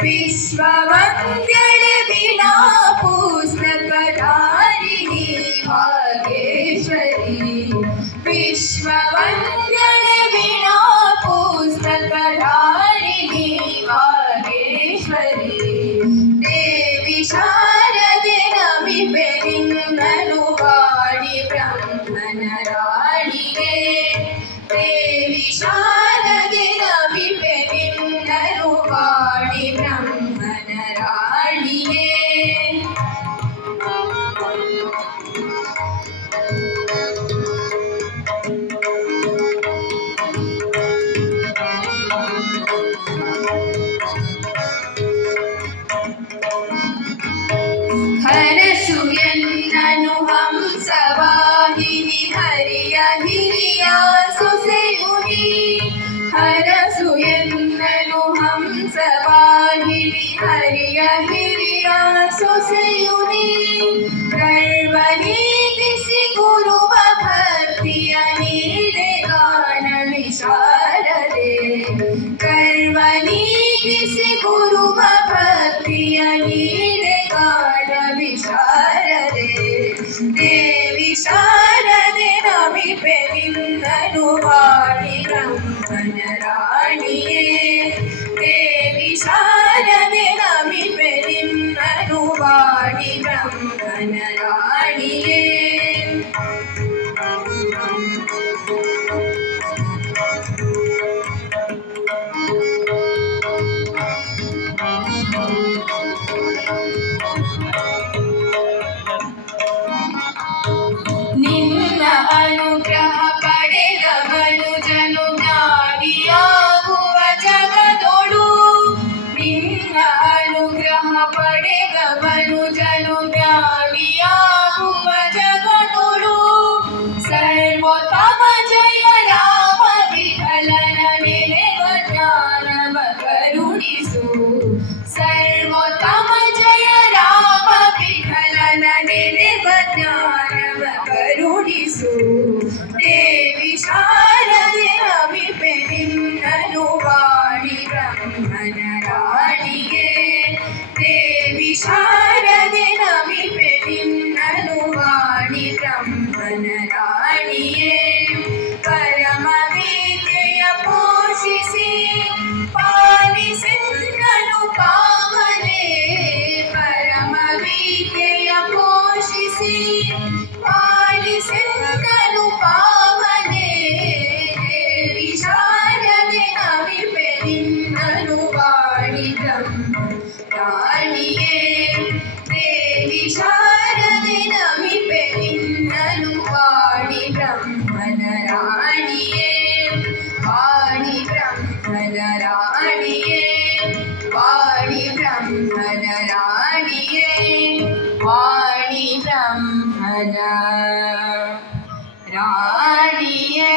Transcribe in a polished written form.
विश्ववन्द्यळ वीणा पुस्तकधारिणी वागेश्वरी विश्ववन्द्यळ वीणा पुस्तकधारिणी वागेश्वरी देवी शारदे नमिपे निन्ननु वाणि ब्रह्मन राणिगे देवी शारदे नमिपे निन्ननु वाणि ब्रह्मन राणिगे ಹರಸುಯನ್ನನು ಹಂಸವಾಹಿನಿ ಹರಿಯ ಹಿರಿಯ ಸೊಸೆಯುನಿ ಹರಸುಯನ್ನನು ಹಂಸವಾಹಿನಿ ಹರಿಯ ಹಿರಿಯ ಸೊಸೆಯುನಿ ಪ್ರಳ್ವನೀಗಿಸಿ ಗುರುವ ಭಕ್ತಿಯ ನೀಡೆ ಗಾನ ವಿಶಾರದೆ ಕರ್ವನೀಗಿಸಿ ಗುರುವ ಭಕ್ತಿಯ ನೀಡೆ ಗಾನ ವಿಶಾರದೆ ದೇವಿ ಶಾರದೆ ನಮಿಪೆ ನಿನ್ನನು ವಾಣಿ ಬ್ರಹ್ಮನ ರಾಣಿಯೇ ದೇವಿ ಶಾರದೆ ನಮಿಪೆ ನಿನ್ನನು ವಾಣಿ ಬ್ರಹ್ಮನ ರಾಣಿಯೇ ನಿನ್ನ ಅನುಗ್ರಹ ಪಡೆದ ಮನುಜನು ಜ್ಞಾನಿಯಾಗುವ ಜಗದೊಳು ನಿನ್ನ ಅನುಗ್ರಹ ಪಡೆದ ಮನುಜನು ಜ್ಞಾನಿಯಾಗುವ ಜಗದೊಳು ಸರ್ವೋತ್ತಮ ಜಯ ರಾಮ ವಿಠಲನ ನೆಲೆವ ಜ್ಞಾನವ ಕರುಣಿಸು ಸರ್ವೋತ್ತಮ ಜಯ ರಾಮ ವಿಠಲನ ನೆಲೆವ ಜ್ಞಾನವ ಕರುಣಿಸು ದೇವಿ ಶಾರದೆ ನಮಿಪೆ ನಿನ್ನನು ವಾಣಿ ಬ್ರಹ್ಮನ ರಾಣಿಗೆ ದೇವಿ ಶಾರದೆ ನಮಿಪೆ ನಿನ್ನನು ವಾಣಿ ಬ್ರಹ್ಮನ ರಾಣಿಯೇ ಪರಮ ವಿದ್ಯೆಯ ಪೋಷಿಸಿ ಪಾಲಿಸಿನ್ನನು ಪಾವನೆ ಪರಮ ವಿದ್ಯೆಯ ಪೋಷಿಸಿ ಪಾಲಿಸಿನ್ನನು ಪಾವನೆ ದೇವಿ ಶಾರದೆ ನಮಿಪೆ ನಿನ್ನನು ವಾಣಿ ಬ್ರಹ್ಮ ರಾಣಿಯೇ ದೇವಿ ಶಾರದೆ ನಮಿಪೆ ನಿನ್ನನು ವಾಣಿ ಬ್ರಹ್ಮನ ರಾಣಿಯೇ ವಾಣಿ ಬ್ರಹ್ಮನ ರಾಣಿಯೇ ವಾಣಿ ಬ್ರಹ್ಮನ ರಾಣಿಯೇ ವಾಣಿ ಬ್ರಹ್ಮನ ರಾಣಿಯೇ